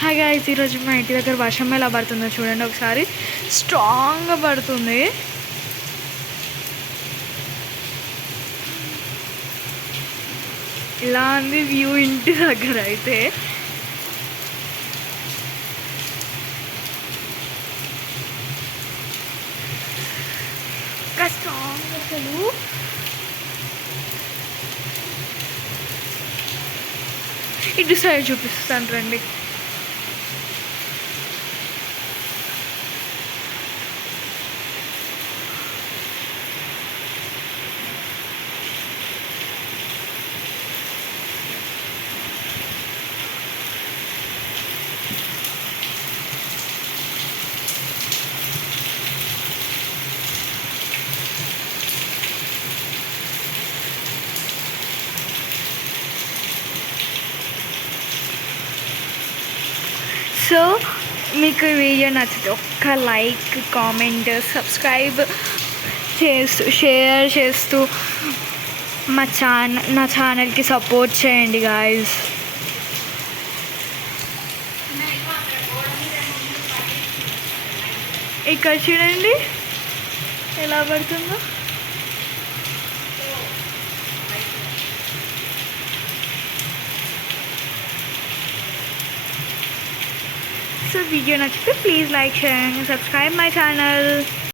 Hi guys, ఈరోజు మా ఇంటి దగ్గర వర్షం ఎలా పడుతుందో చూడండి ఒకసారి. స్ట్రాంగ్గా పడుతుంది. ఇలా ఉంది వ్యూ ఇంటి దగ్గర అయితే. స్ట్రాంగ్ అసలు ఇటు సైడ్ చూపిస్తాను రండి. సో మీకు ఈ వీడియో నచ్చితే ఒక్క లైక్, కామెంట్, సబ్స్క్రైబ్ చేస్తూ షేర్ చేస్తూ నా ఛానల్కి సపోర్ట్ చేయండి గాయస్. ఇక్కడ చూడండి ఎలా పడుతుందో. So video nachite, please like, share and subscribe my channel.